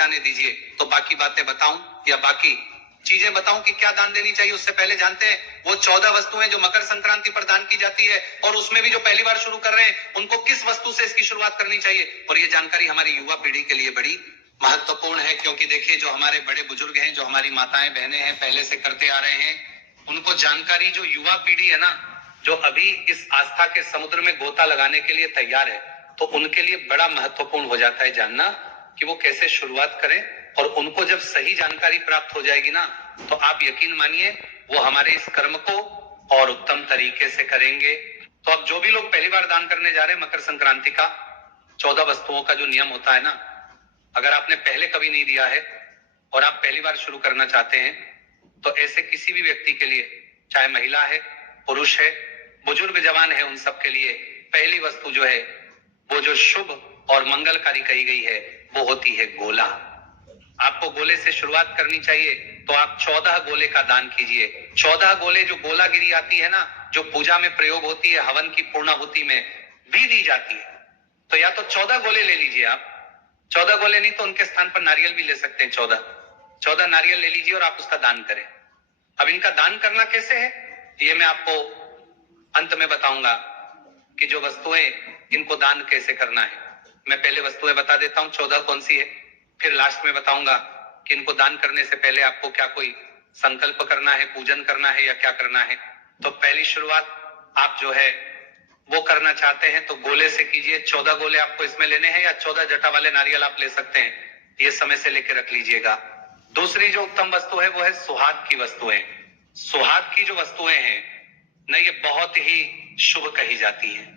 जाने दीजिए, तो बाकी बातें बताऊं या बाकी चीजें बताऊं कि क्या दान देनी चाहिए, उससे पहले जानते हैं वो 14 वस्तुएं जो मकर संक्रांति पर दान की जाती है, और उसमें भी जो पहली बार शुरू कर रहे हैं उनको किस वस्तु से इसकी शुरुआत करनी चाहिए। और ये जानकारी हमारी युवा पीढ़ी के लिए बड़ी महत्वपूर्ण है, क्योंकि देखिए जो हमारे बड़े बुजुर्ग हैं, जो हमारी माताएं बहनें हैं, पहले से करते आ रहे हैं, उनको जानकारी, जो युवा पीढ़ी है ना, जो अभी इस आस्था के समुद्र में गोता लगाने के लिए तैयार है, तो उनके लिए बड़ा महत्वपूर्ण हो जाता है जानना कि वो कैसे शुरुआत करें। और उनको जब सही जानकारी प्राप्त हो जाएगी ना, तो आप यकीन मानिए वो हमारे इस कर्म को और उत्तम तरीके से करेंगे। तो अब जो भी लोग पहली बार दान करने जा रहे हैं, मकर संक्रांति का 14 वस्तुओं का जो नियम होता है ना, अगर आपने पहले कभी नहीं दिया है और आप पहली बार शुरू करना चाहते हैं, तो ऐसे किसी भी व्यक्ति के लिए, चाहे महिला है, पुरुष है, बुजुर्ग, जवान है, उन सब के लिए पहली वस्तु जो है, वो जो शुभ और मंगलकारी कही गई है, वो होती है गोला। आपको गोले से शुरुआत करनी चाहिए, तो आप 14 गोले का दान कीजिए। 14 गोले, जो गोलागिरी आती है ना, जो पूजा में प्रयोग होती है, हवन की पूर्णाहुति में भी दी जाती है, तो या तो 14 गोले ले लीजिए आप। 14 गोले नहीं तो उनके स्थान पर नारियल भी ले सकते हैं। 14 नारियल ले लीजिए और आप उसका दान करें। अब इनका दान करना कैसे है, ये मैं आपको अंत में बताऊंगा कि जो वस्तुएं, इनको दान कैसे करना है। मैं पहले वस्तुएं बता देता हूं 14 कौन सी है, फिर लास्ट में बताऊंगा कि इनको दान करने से पहले आपको क्या कोई संकल्प करना है, पूजन करना है या क्या करना है। तो पहली शुरुआत आप जो है वो करना चाहते हैं तो गोले से कीजिए। 14 गोले आपको इसमें लेने हैं, या 14 जटा वाले नारियल आप ले सकते हैं, ये समय से लेकर रख लीजिएगा। दूसरी जो उत्तम वस्तु है वो है सुहाग की वस्तुएं। सुहाग की जो वस्तुएं हैं न, ये बहुत ही शुभ कही जाती हैं।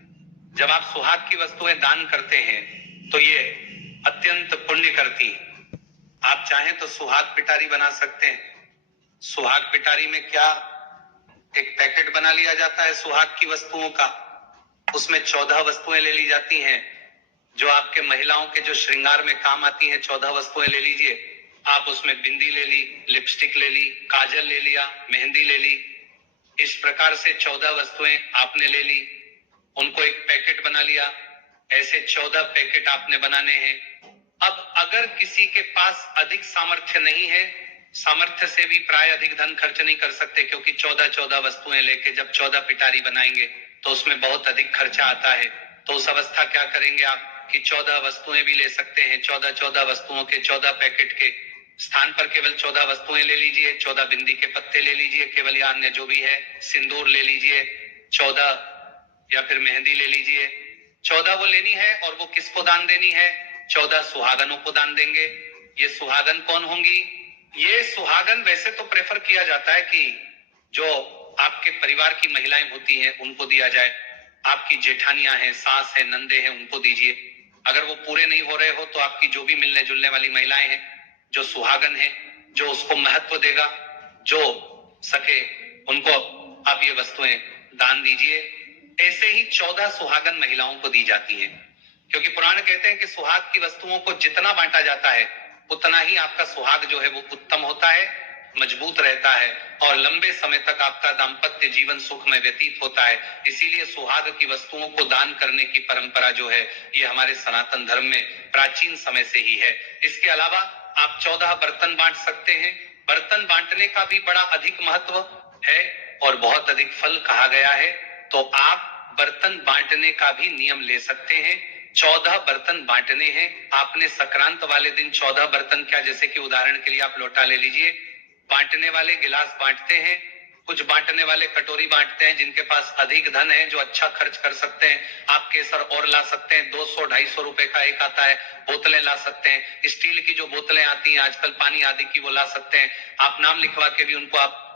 जब आप सुहाग की वस्तुएं दान करते हैं तो ये अत्यंत पुण्य करती है। आप चाहें तो सुहाग पिटारी बना सकते हैं। सुहाग पिटारी में क्या, एक पैकेट बना लिया जाता है सुहाग की वस्तुओं का, उसमें 14 वस्तुएं ले ली जाती हैं जो आपके महिलाओं के जो श्रृंगार में काम आती हैं। 14 वस्तुएं ले लीजिए आप, उसमें बिंदी ले ली, लिपस्टिक ले ली, काजल ले लिया, मेहंदी ले ली, इस प्रकार से 14 वस्तुएं आपने ले ली, उनको एक पैकेट बना लिया। ऐसे 14 पैकेट आपने बनाने हैं। अब अगर किसी के पास अधिक सामर्थ्य नहीं है, सामर्थ्य से भी प्राय अधिक धन खर्च नहीं कर सकते, क्योंकि 14 वस्तुएं लेके जब 14 पिटारी बनाएंगे तो उसमें बहुत अधिक खर्चा आता है। तो उस अवस्था क्या करेंगे आप कि 14 वस्तुएं भी ले सकते हैं। 14 वस्तुओं के 14 पैकेट के स्थान पर केवल 14 वस्तुएं ले लीजिए। 14 बिंदी के पत्ते ले लीजिए, केवल या अन्य जो भी है, सिंदूर ले लीजिए 14, या फिर मेहंदी ले लीजिए। 14 वो लेनी है, और वो किसको दान देनी है, 14 सुहागनों को दान देंगे। ये सुहागन कौन होंगी, ये सुहागन वैसे तो प्रेफर किया जाता है कि जो आपके परिवार की महिलाएं होती हैं उनको दिया जाए। आपकी जेठानियां हैं, सास है, नंदे हैं, उनको दीजिए। अगर वो पूरे नहीं हो रहे हो तो आपकी जो भी मिलने जुलने वाली महिलाएं हैं, जो सुहागन है, जो उसको महत्व देगा, जो सके, उनको आप ये वस्तुएं दान दीजिए। ऐसे ही 14 सुहागन महिलाओं को दी जाती है, क्योंकि पुराण कहते हैं कि सुहाग की वस्तुओं को जितना बांटा जाता है उतना ही आपका सुहाग जो है वो उत्तम होता है, मजबूत रहता है, और लंबे समय तक आपका दाम्पत्य जीवन सुख में व्यतीत होता है। इसीलिए सुहाग की वस्तुओं को दान करने की परंपरा जो है ये हमारे सनातन धर्म में प्राचीन समय से ही है। इसके अलावा आप 14 बर्तन बांट सकते हैं। बर्तन बांटने का भी बड़ा अधिक महत्व है और बहुत अधिक फल कहा गया है, तो आप बर्तन बांटने का भी नियम ले सकते हैं। 14 बर्तन बांटने हैं आपने। संक्रांत वाले दिन 14 बर्तन, क्या, जैसे कि उदाहरण के लिए आप लोटा ले लीजिए, बांटने वाले गिलास बांटते हैं, कुछ बांटने वाले कटोरी बांटते हैं। जिनके पास अधिक धन है, जो अच्छा खर्च कर सकते हैं, आप केसर और ला सकते हैं। 200-250 रुपए का एक आता है, बोतलें ला सकते हैं। स्टील की जो बोतलें आती हैं आजकल पानी आदि की, वो ला सकते हैं। आप नाम लिखवा के भी उनको आप